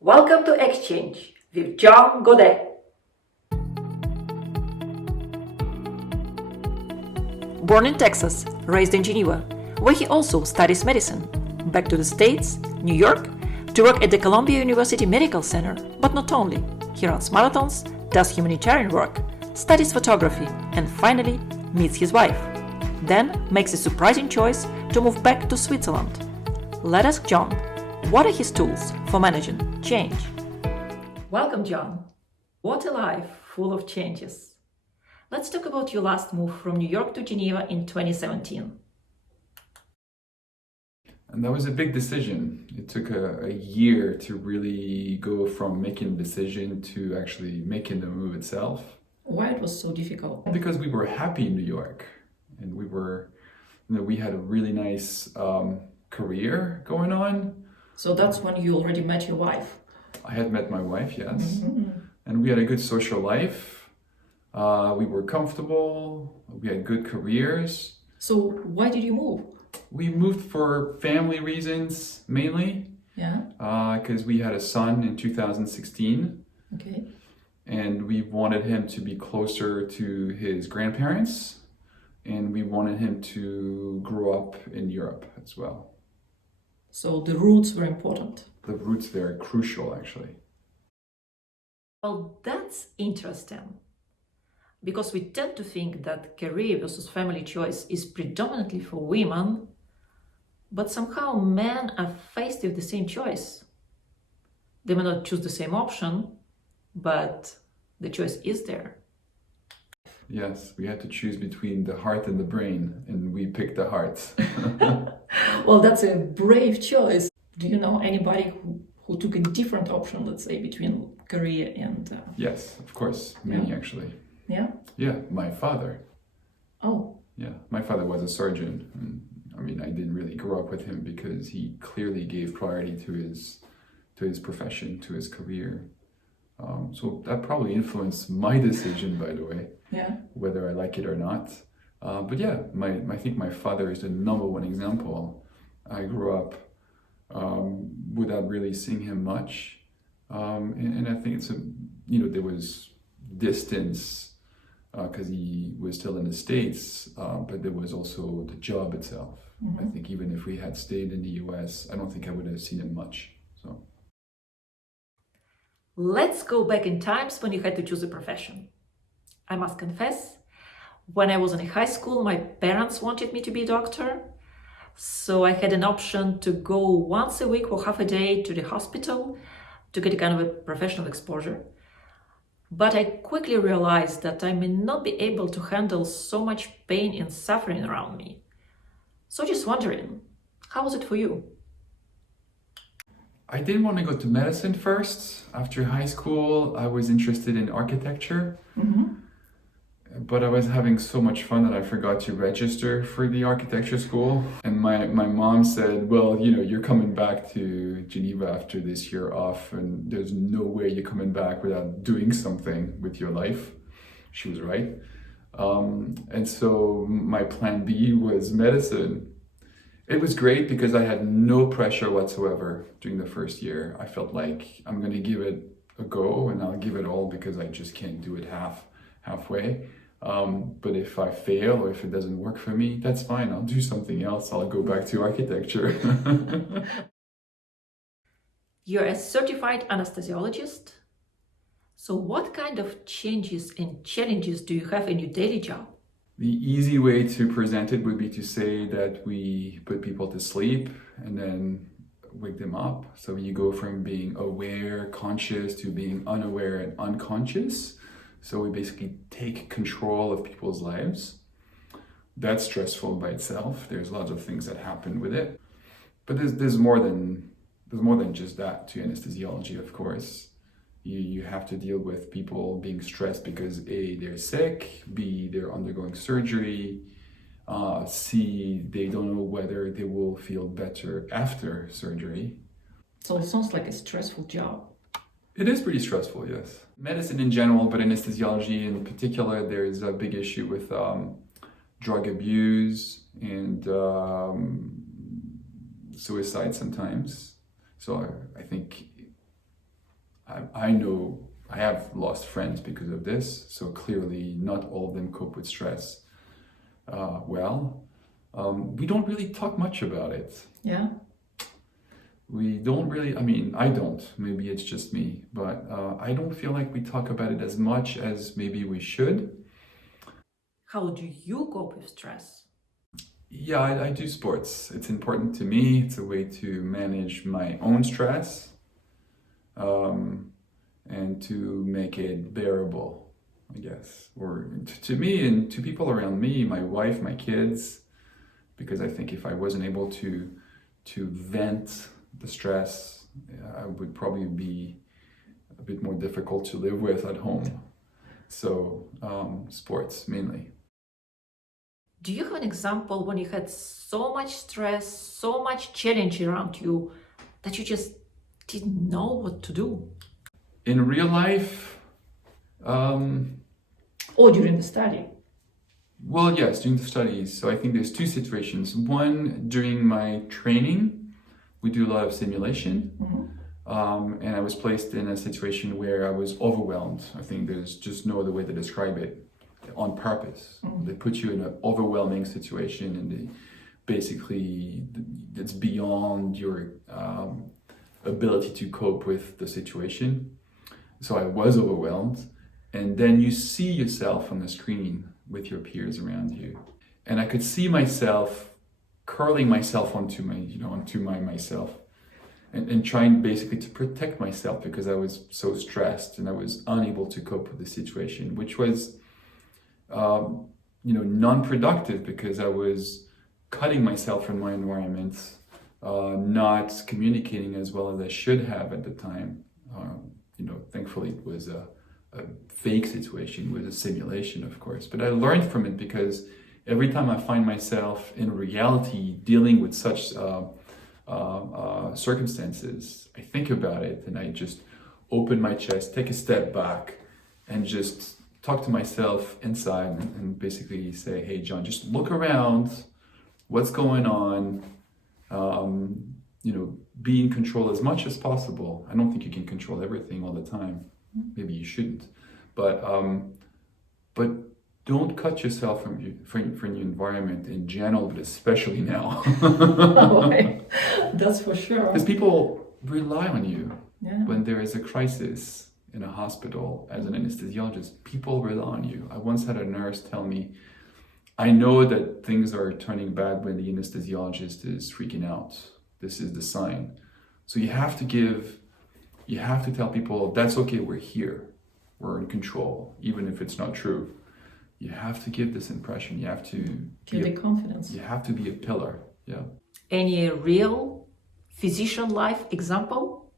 Welcome to Exchange with John Gaudet. Born in Texas, raised in Geneva, where he also studies medicine. Back to the States, New York, to work at the Columbia University Medical Center, but not only. He runs marathons, does humanitarian work, studies photography, and finally meets his wife. Then makes a surprising choice to move back to Switzerland. Let us ask John, what are his tools for managing change? Welcome, John. What a life full of changes. Let's talk about your last move from New York to Geneva in 2017. And that was a big decision. It took a year to really go from making a decision to actually making the move itself. Why it was so difficult? Because we were happy in New York, and we had a really nice career going on. So that's when you already met your wife. I had met my wife, yes. Mm-hmm. And we had a good social life. We were comfortable. We had good careers. So why did you move? We moved for family reasons, mainly. Yeah. Because we had a son in 2016. Okay. And we wanted him to be closer to his grandparents. And we wanted him to grow up in Europe as well. So the roots were important. The roots there are crucial, actually. Well, that's interesting. Because we tend to think that career versus family choice is predominantly for women, but somehow men are faced with the same choice. They may not choose the same option, but the choice is there. Yes, we had to choose between the heart and the brain, and we picked the heart. Well, that's a brave choice. Do you know anybody who took a different option, let's say, between career and... Yes, of course, many actually. Yeah? Yeah, my father. Oh. Yeah, my father was a surgeon. And, I didn't really grow up with him because he clearly gave priority to his profession, to his career. So that probably influenced my decision, by the way. Yeah. Whether I like it or not. But yeah, I think my father is the number one example. I grew up without really seeing him much. And I think there was distance because he was still in the States, but there was also the job itself. Mm-hmm. I think even if we had stayed in the US, I don't think I would have seen him much. So. Let's go back in times when you had to choose a profession. I must confess, when I was in high school, my parents wanted me to be a doctor. So I had an option to go once a week for half a day to the hospital to get a kind of a professional exposure. But I quickly realized that I may not be able to handle so much pain and suffering around me. So just wondering, how was it for you? I didn't want to go to medicine first. After high school, I was interested in architecture. Mm-hmm. But I was having so much fun that I forgot to register for the architecture school. And my mom said, well, you're coming back to Geneva after this year off, and there's no way you're coming back without doing something with your life. She was right. And so my plan B was medicine. It was great because I had no pressure whatsoever during the first year. I felt like I'm going to give it a go, and I'll give it all because I just can't do it halfway. But if I fail or if it doesn't work for me, that's fine. I'll do something else. I'll go back to architecture. You're a certified anesthesiologist. So what kind of changes and challenges do you have in your daily job? The easy way to present it would be to say that we put people to sleep and then wake them up. So you go from being aware, conscious, to being unaware and unconscious. So we basically take control of people's lives. That's stressful by itself. There's lots of things that happen with it. But there's more than just that to anesthesiology, of course. You have to deal with people being stressed because A, they're sick, B, they're undergoing surgery, C, they don't know whether they will feel better after surgery. So it sounds like a stressful job. It is pretty stressful, yes. Medicine in general, but anesthesiology in particular, there's a big issue with drug abuse and suicide sometimes. So I think I know I have lost friends because of this. So clearly not all of them cope with stress well. We don't really talk much about it. Yeah. We don't really, I mean, I don't, maybe it's just me, but I don't feel like we talk about it as much as maybe we should. How do you cope with stress? Yeah, I do sports. It's important to me. It's a way to manage my own stress and to make it bearable, I guess. Or to me and to people around me, my wife, my kids, because I think if I wasn't able to vent the stress, I would probably be a bit more difficult to live with at home. So sports mainly. Do you have an example when you had so much stress, so much challenge around you that you just didn't know what to do? In real life, Or during the study? well, yes, during the studies. So I think there's two situations. One, during my training, we do a lot of simulation. And I was placed in a situation where I was overwhelmed. I think there's just no other way to describe it, on purpose. They put you in an overwhelming situation and they basically, it's beyond your ability to cope with the situation. So I was overwhelmed. And then you see yourself on the screen with your peers around you. And I could see myself curling myself onto myself and trying basically to protect myself because I was so stressed and I was unable to cope with the situation, which was, non-productive because I was cutting myself from my environment, not communicating as well as I should have at the time. Thankfully it was a fake situation, it was a simulation, of course. But I learned from it because every time I find myself in reality dealing with such circumstances, I think about it and I just open my chest, take a step back, and just talk to myself inside and basically say, hey, John, just look around, what's going on, be in control as much as possible. I don't think you can control everything all the time. Maybe you shouldn't. But don't cut yourself from your environment in general, but especially now. That's for sure. Because people rely on you Yeah. when there is a crisis in a hospital as an anesthesiologist. People rely on you. I once had a nurse tell me, I know that things are turning bad when the anesthesiologist is freaking out. This is the sign. So you have to tell people, that's okay, we're here. We're in control, even if it's not true. You have to give this impression. You have to Give the confidence. You have to be a pillar. Yeah. Any real physician life example?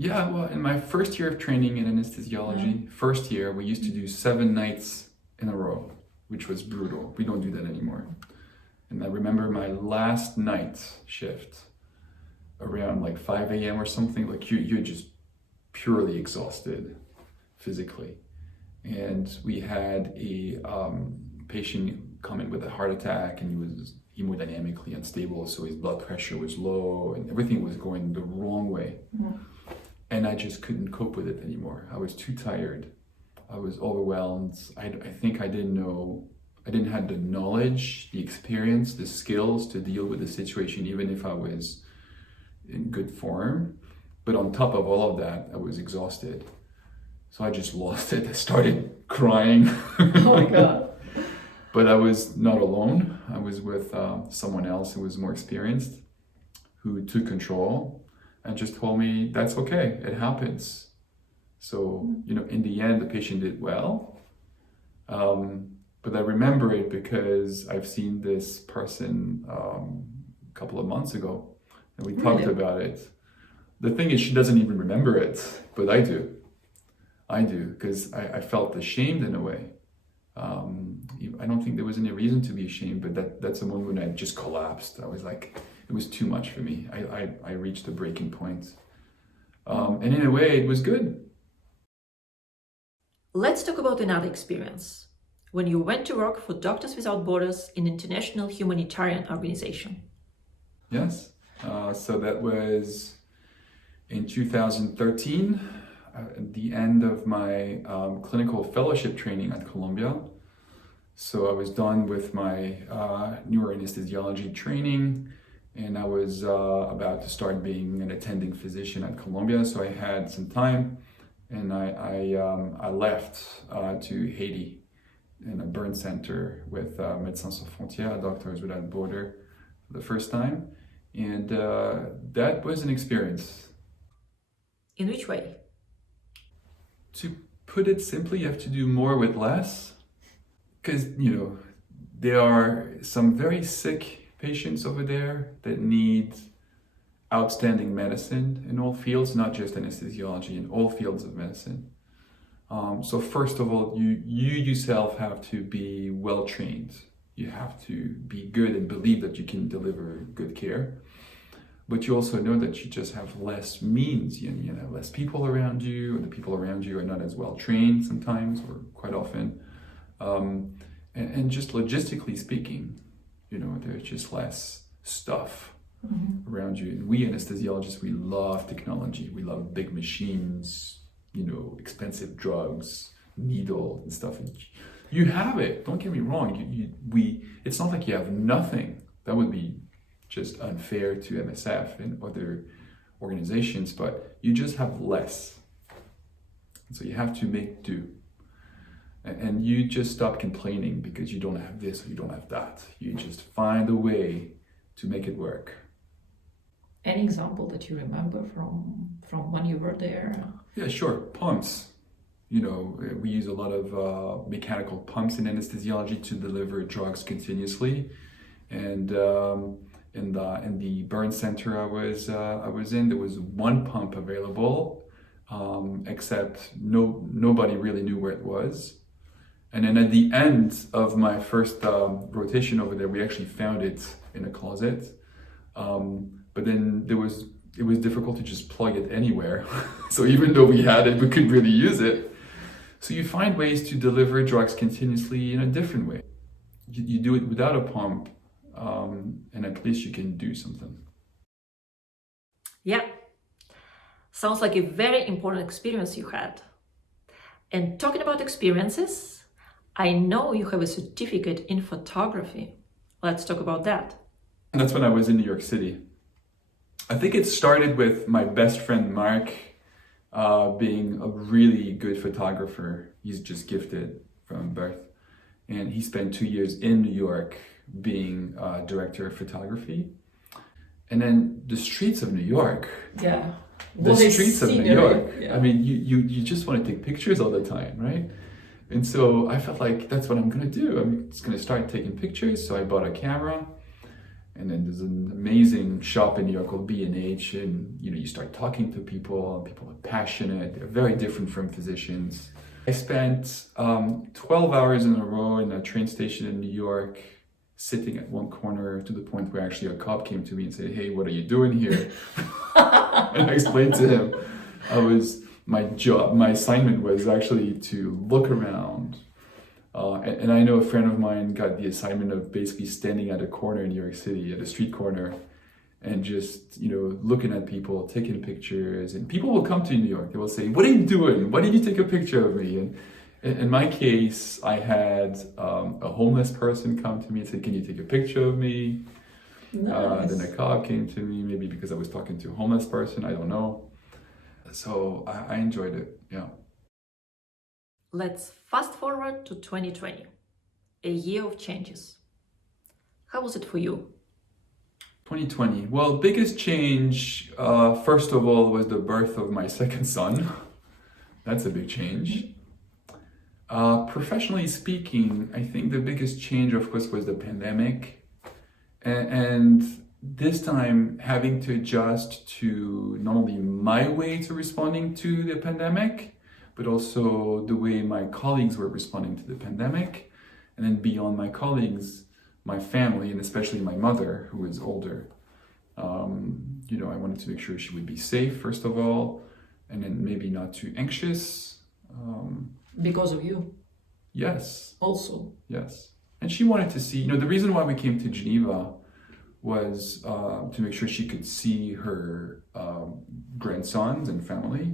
Yeah, well, in my first year of training in anesthesiology, first year, we used to do 7 nights in a row, which was brutal. We don't do that anymore. And I remember my last night shift around like 5 a.m. or something, like you're just purely exhausted physically. And we had a patient come in with a heart attack and he was hemodynamically unstable, so his blood pressure was low and everything was going the wrong way. And I just couldn't cope with it anymore. I was too tired. I was overwhelmed. I think I didn't have the knowledge, the experience, the skills to deal with the situation, even if I was in good form. But on top of all of that, I was exhausted. So I just lost it. I started crying. Oh my God. But I was not alone. I was with someone else who was more experienced, who took control and just told me, that's okay, it happens. So, in the end, the patient did well. But I remember it because I've seen this person a couple of months ago and we talked about it. The thing is, she doesn't even remember it, but I do. Because I felt ashamed in a way. I don't think there was any reason to be ashamed, but that's a moment when I just collapsed. I was like, it was too much for me. I reached a breaking point. And in a way, it was good. Let's talk about another experience. When you went to work for Doctors Without Borders, an international humanitarian organization. Yes. So that was in 2013, at the end of my clinical fellowship training at Columbia. So I was done with my neuroanesthesiology training, and I was about to start being an attending physician at Columbia. So I had some time, and I left to Haiti in a burn center with Médecins Sans Frontières, Doctors Without Border, for the first time. And that was an experience. In which way? To put it simply, you have to do more with less. Because, there are some very sick patients over there that need outstanding medicine in all fields, not just anesthesiology, in all fields of medicine. So first of all, you yourself have to be well trained. You have to be good and believe that you can deliver good care. But you also know that you just have less means. You have less people around you, and the people around you are not as well trained sometimes, or quite often. And just logistically speaking, there's just less stuff around you. And we anesthesiologists, we love technology. We love big machines, expensive drugs, needle and stuff. And you have it. Don't get me wrong. It's not like you have nothing. That would be just unfair to MSF and other organizations, but you just have less. And so you have to make do. And you just stop complaining because you don't have this or you don't have that. You just find a way to make it work. Any example that you remember from when you were there? Yeah, sure. Pumps. We use a lot of mechanical pumps in anesthesiology to deliver drugs continuously. And in the burn center I was in, there was one pump available, except nobody really knew where it was. And then at the end of my first rotation over there, we actually found it in a closet. But then it was difficult to just plug it anywhere. So even though we had it, we couldn't really use it. So you find ways to deliver drugs continuously in a different way. You do it without a pump, and at least you can do something. Yeah. Sounds like a very important experience you had. And talking about experiences, I know you have a certificate in photography. Let's talk about that. And that's when I was in New York City. I think it started with my best friend Mark being a really good photographer. He's just gifted from birth. And he spent 2 years in New York being director of photography. And then the streets of New York. Yeah. The streets of New York. Yeah. I mean, you just want to take pictures all the time, right? And so I felt like that's what I'm going to do. I'm just going to start taking pictures. So I bought a camera. And then there's an amazing shop in New York called B&H. And, you start talking to people. And people are passionate. They're very different from physicians. I spent 12 hours in a row in a train station in New York, sitting at one corner, to the point where actually a cop came to me and said, "Hey, what are you doing here?" And I explained to him, my assignment was actually to look around. And I know a friend of mine got the assignment of basically standing at a corner in New York City, at a street corner, and just, looking at people, taking pictures. And people will come to New York. They will say, "What are you doing? Why did you take a picture of me?" And in my case, I had a homeless person come to me and say, "Can you take a picture of me?" Nice. Then a cop came to me, maybe because I was talking to a homeless person, I don't know. So I enjoyed it, yeah. Let's fast forward to 2020, a year of changes. How was it for you? 2020. Well, biggest change, first of all, was the birth of my second son. That's a big change. Professionally speaking, I think the biggest change, of course, was the pandemic. And this time having to adjust to not only my way to responding to the pandemic, but also the way my colleagues were responding to the pandemic. And then beyond my colleagues, my family, and especially my mother, who is older. I wanted to make sure she would be safe, first of all, and then maybe not too anxious. Because of you. Yes. Also. Yes. And she wanted to see, the reason why we came to Geneva was to make sure she could see her grandsons and family.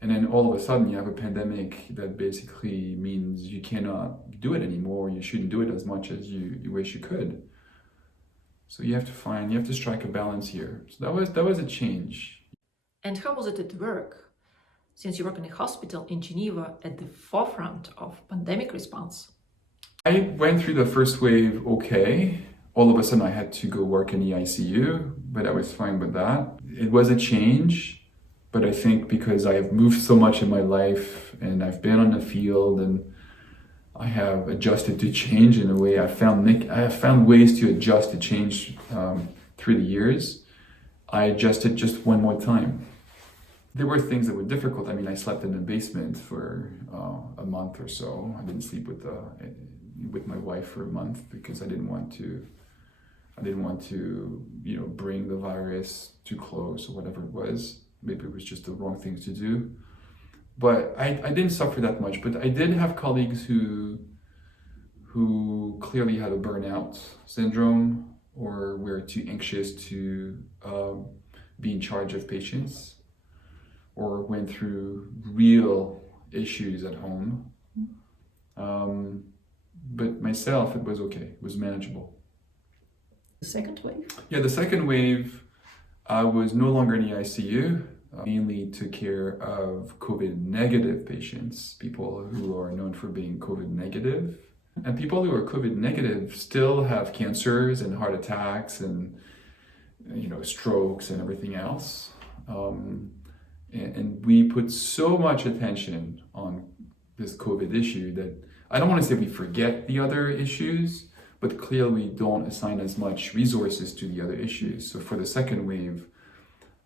And then all of a sudden you have a pandemic that basically means you cannot do it anymore. You shouldn't do it as much as you wish you could. So you have to strike a balance here. So that was a change. And how was it at work? Since you work in a hospital in Geneva at the forefront of pandemic response. I went through the first wave okay. All of a sudden I had to go work in the ICU, but I was fine with that. It was a change, but I think because I have moved so much in my life and I've been on the field and I have adjusted to change in a way. I have found ways to adjust to change through the years. I adjusted just one more time. There were things that were difficult. I mean, I slept in the basement for a month or so. I didn't sleep with my wife for a month because I didn't want to, bring the virus too close or whatever it was. Maybe it was just the wrong thing to do. But I didn't suffer that much. But I did have colleagues who clearly had a burnout syndrome or were too anxious to be in charge of patients or went through real issues at home. But myself, it was okay. It was manageable. The second wave? Yeah, the second wave, I was no longer in the ICU. Mainly took care of COVID negative patients, people who are known for being COVID negative. And people who are COVID negative still have cancers and heart attacks and strokes and everything else. And we put so much attention on this COVID issue that I don't want to say we forget the other issues, but clearly we don't assign as much resources to the other issues. So for the second wave,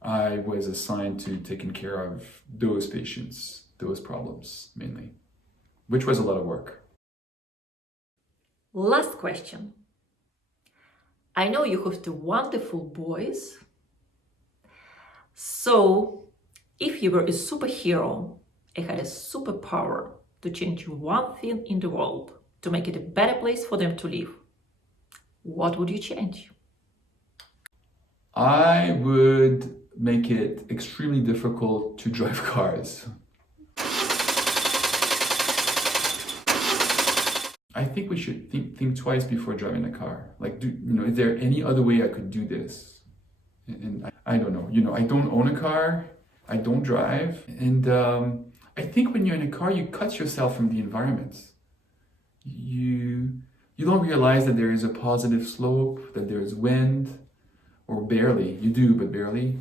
I was assigned to taking care of those patients, those problems mainly, which was a lot of work. Last question. I know you have two wonderful boys. So, if you were a superhero and had a superpower to change one thing in the world to make it a better place for them to live, what would you change? I would make it extremely difficult to drive cars. I think we should think twice before driving a car. Like, is there any other way I could do this? And I don't know. I don't own a car. I don't drive. And I think when you're in a car, you cut yourself from the environment. You don't realize that there is a positive slope, that there is wind, or barely. You do, but barely.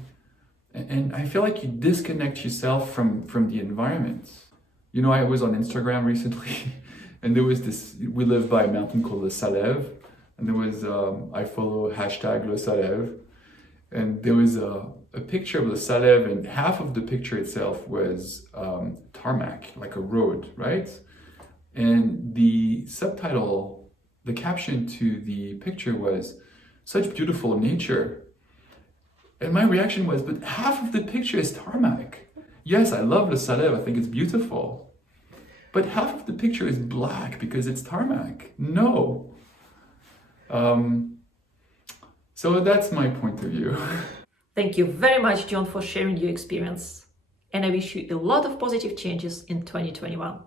And I feel like you disconnect yourself from the environment. I was on Instagram recently, and there was this, we live by a mountain called Le Salève, and there was, I follow hashtag Le Salève, and there was a picture of Le Salève, and half of the picture itself was tarmac, like a road, right? And the subtitle, the caption to the picture was, "Such beautiful nature." And my reaction was, but half of the picture is tarmac. Yes, I love Le Salève, I think it's beautiful. But half of the picture is black because it's tarmac. No. So that's my point of view. Thank you very much, John, for sharing your experience. And I wish you a lot of positive changes in 2021.